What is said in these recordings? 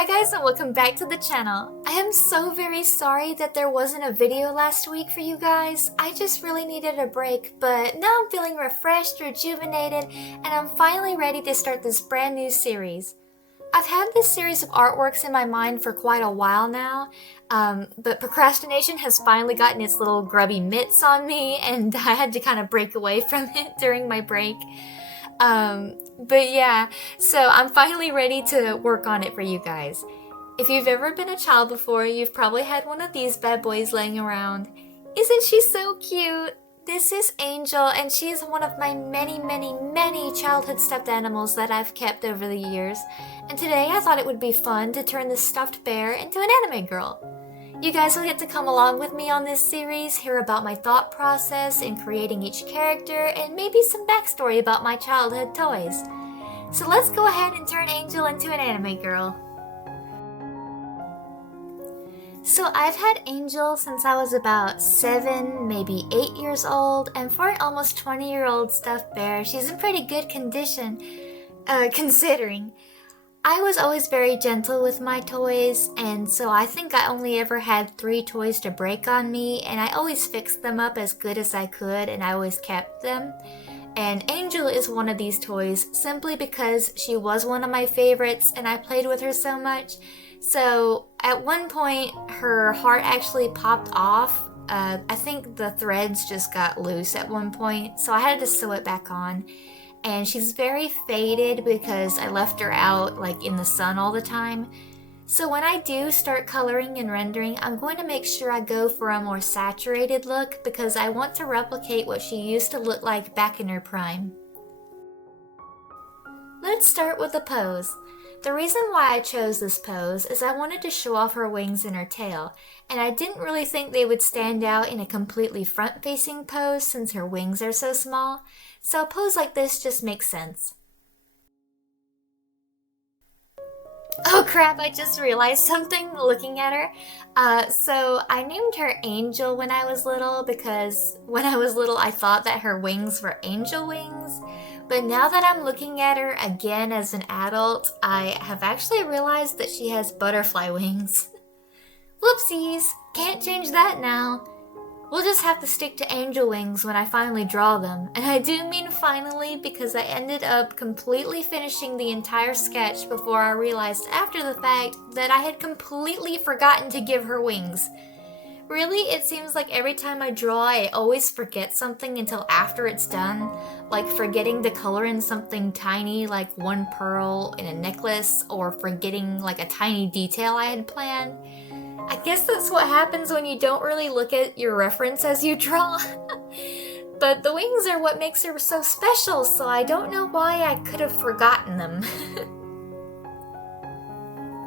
Hi guys and welcome back to the channel. I am so very sorry that there wasn't a video last week for you guys. I just really needed a break, but now I'm feeling refreshed, rejuvenated, and I'm finally ready to start this brand new series. I've had this series of artworks in my mind for quite a while now, but procrastination has finally gotten its little grubby mitts on me and I had to kind of break away from it during my break. But yeah, so I'm finally ready to work on it for you guys. If you've ever been a child before, you've probably had one of these bad boys laying around. Isn't she so cute? This is Angel, and she is one of my many childhood stuffed animals that I've kept over the years. And today I thought it would be fun to turn this stuffed bear into an anime girl. You guys will get to come along with me on this series, hear about my thought process in creating each character, and maybe some backstory about my childhood toys. So let's go ahead and turn Angel into an anime girl. So I've had Angel since I was about 7, maybe 8 years old, and for an almost 20-year-old stuffed bear, she's in pretty good condition, considering. I was always very gentle with my toys, and so I think I only ever had 3 toys to break on me, and I always fixed them up as good as I could, and I always kept them. And Angel is one of these toys simply because she was one of my favorites and I played with her so much. So at one point, her heart actually popped off. I think the threads just got loose at one point, so I had to sew it back on. And she's very faded because I left her out like in the sun all the time. So when I do start coloring and rendering, I'm going to make sure I go for a more saturated look because I want to replicate what she used to look like back in her prime. Let's start with the pose. The reason why I chose this pose is I wanted to show off her wings and her tail, and I didn't really think they would stand out in a completely front-facing pose since her wings are so small. So a pose like this just makes sense. Oh crap, I just realized something looking at her. So I named her Angel when I was little because when I was little I thought that her wings were angel wings. But now that I'm looking at her again as an adult, I have actually realized that she has butterfly wings. Whoopsies, can't change that now. We'll just have to stick to angel wings when I finally draw them. And I do mean finally because I ended up completely finishing the entire sketch before I realized after the fact that I had completely forgotten to give her wings. Really, it seems like every time I draw, I always forget something until after it's done. Like forgetting to color in something tiny like one pearl in a necklace, or forgetting like a tiny detail I had planned. I guess that's what happens when you don't really look at your reference as you draw. But the wings are what makes her so special, so I don't know why I could have forgotten them.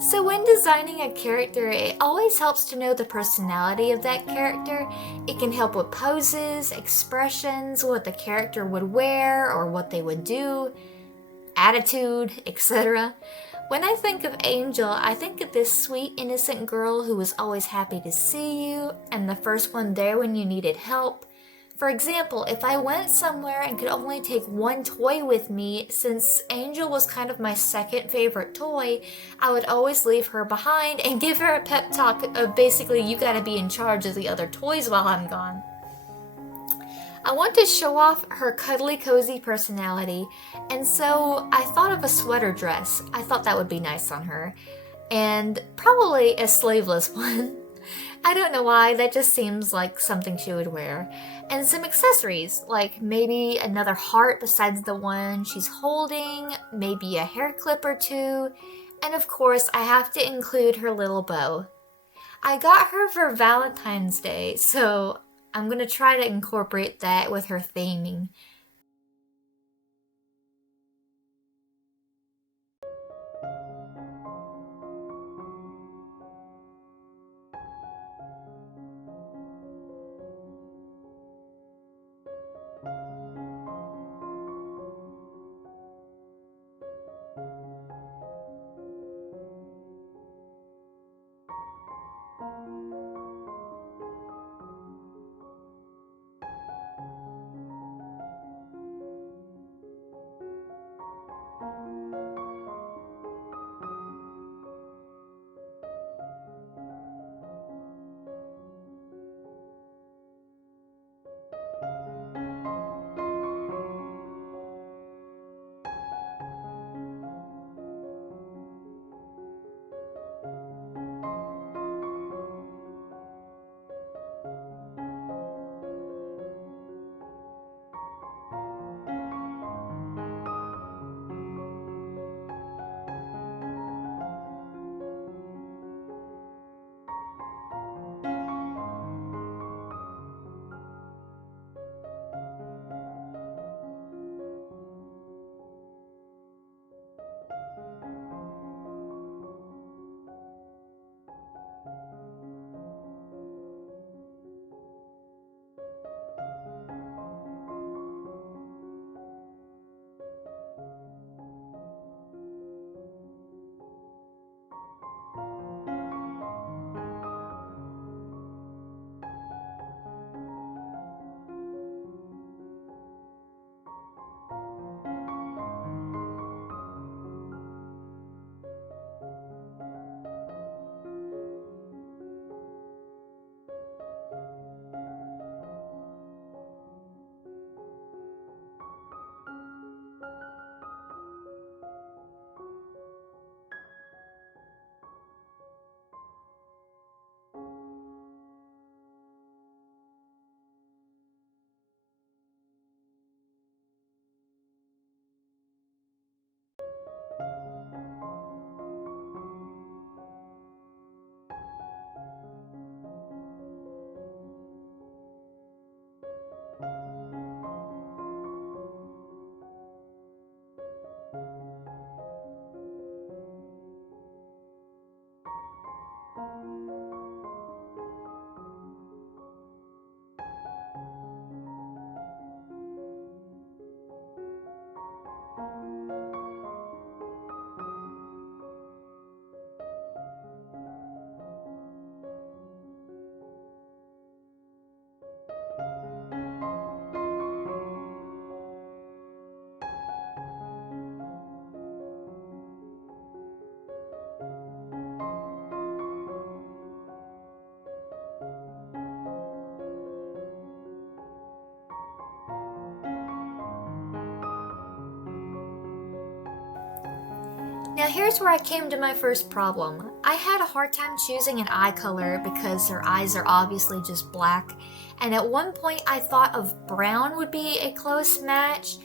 So when designing a character, it always helps to know the personality of that character. It can help with poses, expressions, what the character would wear or what they would do, attitude, etc. When I think of Angel, I think of this sweet, innocent girl who was always happy to see you and the first one there when you needed help. For example, if I went somewhere and could only take one toy with me, since Angel was kind of my second favorite toy, I would always leave her behind and give her a pep talk of basically, you gotta be in charge of the other toys while I'm gone. I want to show off her cuddly cozy personality, and so I thought of a sweater dress. I thought that would be nice on her, and probably a sleeveless one. I don't know why, that just seems like something she would wear. And some accessories, like maybe another heart besides the one she's holding, maybe a hair clip or two, and of course I have to include her little bow. I got her for Valentine's Day, so I'm gonna try to incorporate that with her theming. Now here's where I came to my first problem. I had a hard time choosing an eye color because her eyes are obviously just black, and at one point I thought of brown would be a close match,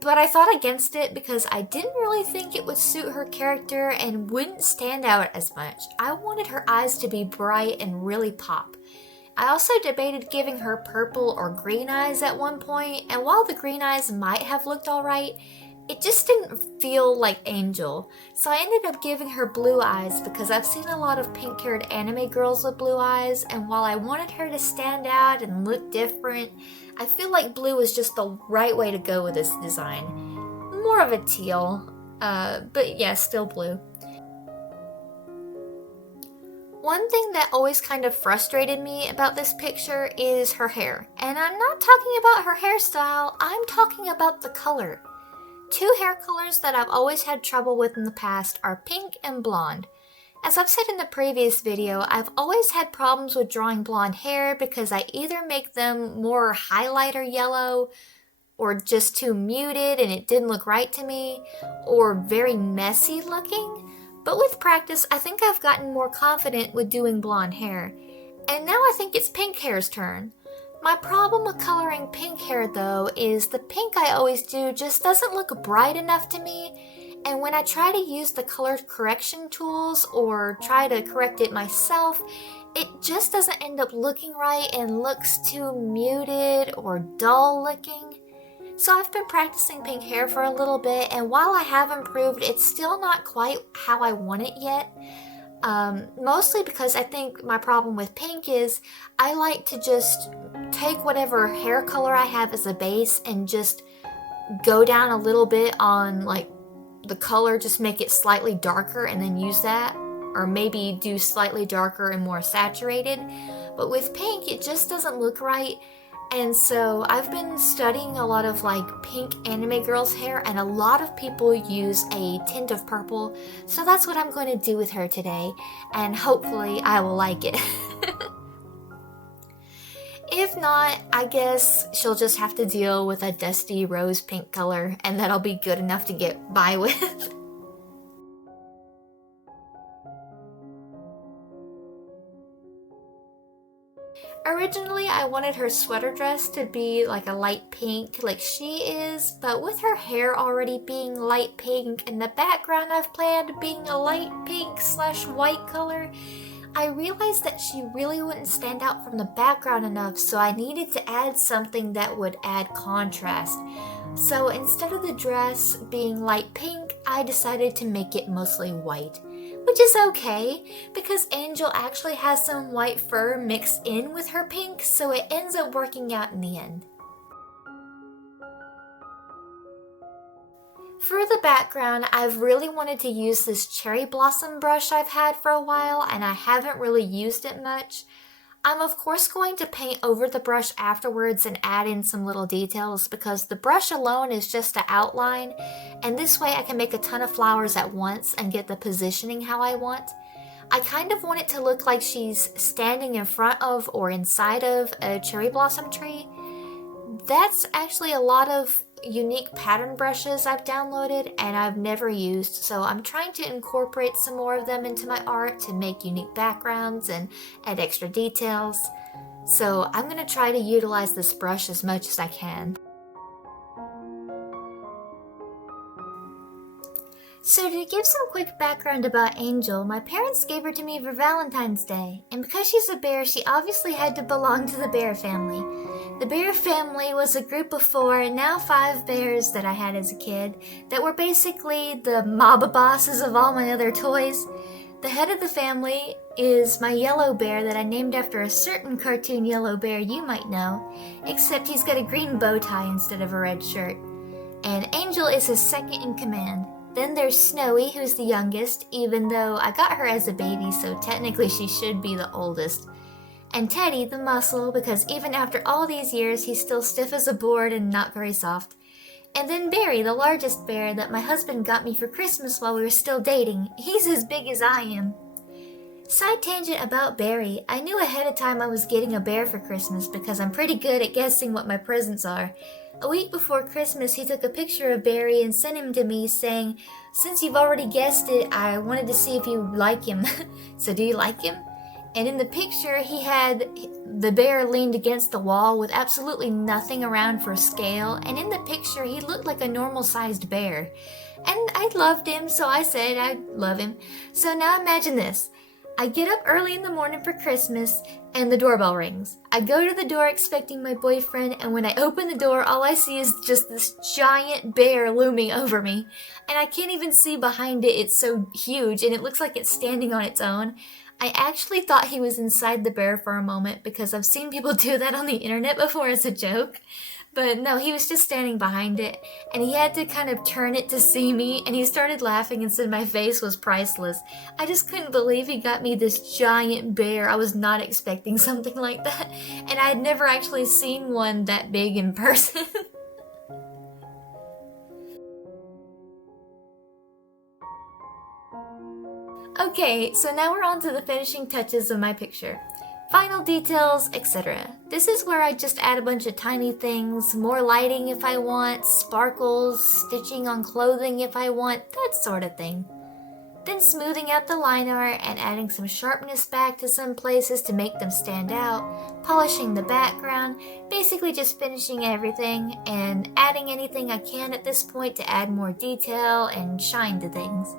but I thought against it because I didn't really think it would suit her character and wouldn't stand out as much. I wanted her eyes to be bright and really pop. I also debated giving her purple or green eyes at one point, and while the green eyes might have looked alright, it just didn't feel like Angel. So I ended up giving her blue eyes because I've seen a lot of pink-haired anime girls with blue eyes, and while I wanted her to stand out and look different, I feel like blue is just the right way to go with this design. More of a teal, but yeah, still blue. One thing that always kind of frustrated me about this picture is her hair. And I'm not talking about her hairstyle, I'm talking about the color. Two hair colors that I've always had trouble with in the past are pink and blonde. As I've said in the previous video, I've always had problems with drawing blonde hair because I either make them more highlighter yellow, or just too muted and it didn't look right to me, or very messy looking. But with practice, I think I've gotten more confident with doing blonde hair. And now I think it's pink hair's turn. My problem with coloring pink hair though is the pink I always do just doesn't look bright enough to me, and when I try to use the color correction tools or try to correct it myself, it just doesn't end up looking right and looks too muted or dull looking. So I've been practicing pink hair for a little bit, and while I have improved, it's still not quite how I want it yet. Mostly because I think my problem with pink is I like to just take whatever hair color I have as a base and just go down a little bit on like the color, just make it slightly darker and then use that, or maybe do slightly darker and more saturated. But with pink, it just doesn't look right. And so I've been studying a lot of like pink anime girls' hair, and a lot of people use a tint of purple. So that's what I'm going to do with her today, and hopefully I will like it. If not, I guess she'll just have to deal with a dusty rose pink color, and that'll be good enough to get by with. Originally, I wanted her sweater dress to be like a light pink like she is, but with her hair already being light pink and the background I've planned being a light pink / white color, I realized that she really wouldn't stand out from the background enough, so I needed to add something that would add contrast. So instead of the dress being light pink, I decided to make it mostly white. Which is okay, because Angel actually has some white fur mixed in with her pink, so it ends up working out in the end. For the background, I've really wanted to use this cherry blossom brush I've had for a while, and I haven't really used it much. I'm of course going to paint over the brush afterwards and add in some little details because the brush alone is just an outline, and this way I can make a ton of flowers at once and get the positioning how I want. I kind of want it to look like she's standing in front of or inside of a cherry blossom tree. That's actually a lot of unique pattern brushes I've downloaded and I've never used, so I'm trying to incorporate some more of them into my art to make unique backgrounds and add extra details. So I'm going to try to utilize this brush as much as I can. So to give some quick background about Angel, my parents gave her to me for Valentine's Day, and because she's a bear, she obviously had to belong to the bear family. The bear family was a group of 4, now 5 bears that I had as a kid, that were basically the mob bosses of all my other toys. The head of the family is my yellow bear that I named after a certain cartoon yellow bear you might know, except he's got a green bow tie instead of a red shirt. And Angel is his second in command. Then there's Snowy, who's the youngest, even though I got her as a baby, so technically she should be the oldest. And Teddy, the muscle, because even after all these years, he's still stiff as a board and not very soft. And then Barry, the largest bear that my husband got me for Christmas while we were still dating. He's as big as I am. Side tangent about Barry, I knew ahead of time I was getting a bear for Christmas because I'm pretty good at guessing what my presents are. A week before Christmas, he took a picture of Barry and sent him to me saying, "Since you've already guessed it, I wanted to see if you like him." So do you like him? And in the picture, he had the bear leaned against the wall with absolutely nothing around for scale, and in the picture, he looked like a normal-sized bear. And I loved him, so I said I love him. So now imagine this. I get up early in the morning for Christmas, and the doorbell rings. I go to the door expecting my boyfriend, and when I open the door, all I see is just this giant bear looming over me. And I can't even see behind it, it's so huge, and it looks like it's standing on its own. I actually thought he was inside the bear for a moment because I've seen people do that on the internet before as a joke. But no, he was just standing behind it, and he had to kind of turn it to see me, and he started laughing and said my face was priceless. I just couldn't believe he got me this giant bear. I was not expecting something like that, and I had never actually seen one that big in person. Okay, so now we're on to the finishing touches of my picture. Final details, etc. This is where I just add a bunch of tiny things, more lighting if I want, sparkles, stitching on clothing if I want, that sort of thing. Then smoothing out the line art and adding some sharpness back to some places to make them stand out, polishing the background, basically just finishing everything and adding anything I can at this point to add more detail and shine to things.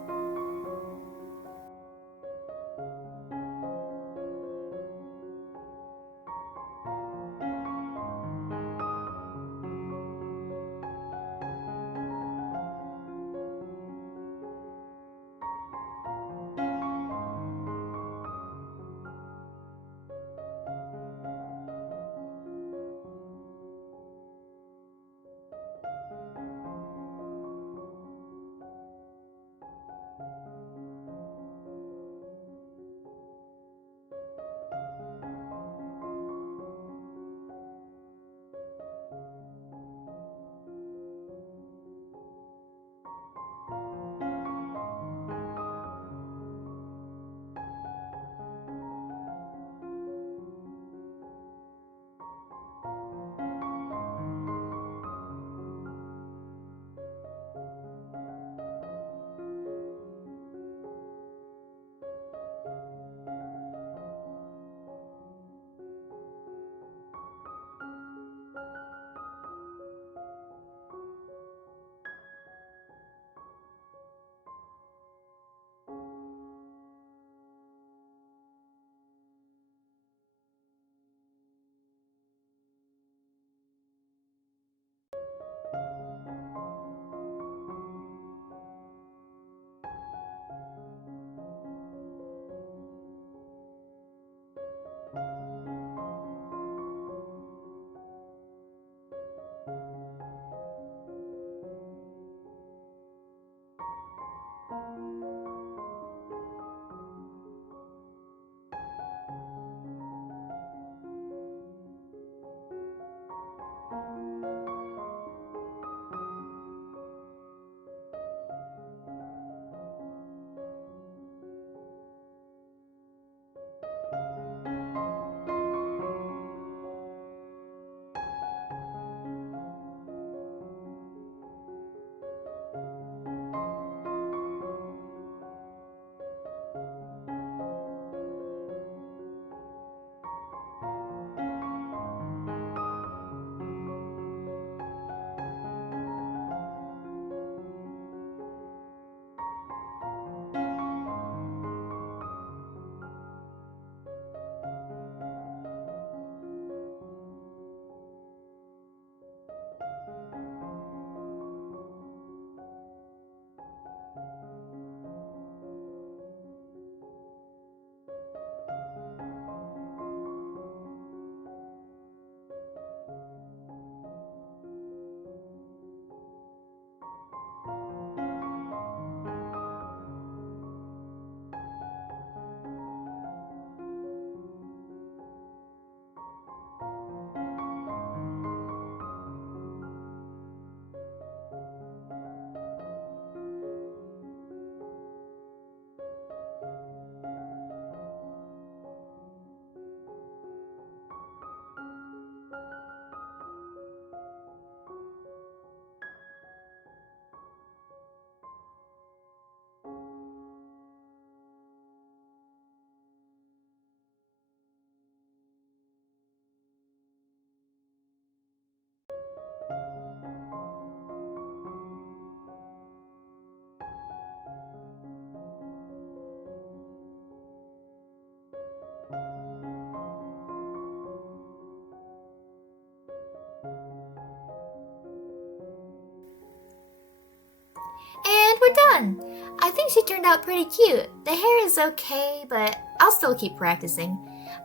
done. I think she turned out pretty cute. The hair is okay, but I'll still keep practicing.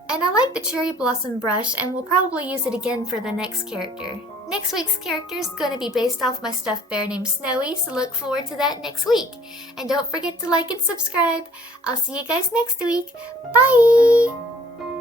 And I like the cherry blossom brush and will probably use it again for the next character. Next week's character is going to be based off my stuffed bear named Snowy, so look forward to that next week. And don't forget to like and subscribe. I'll see you guys next week. Bye!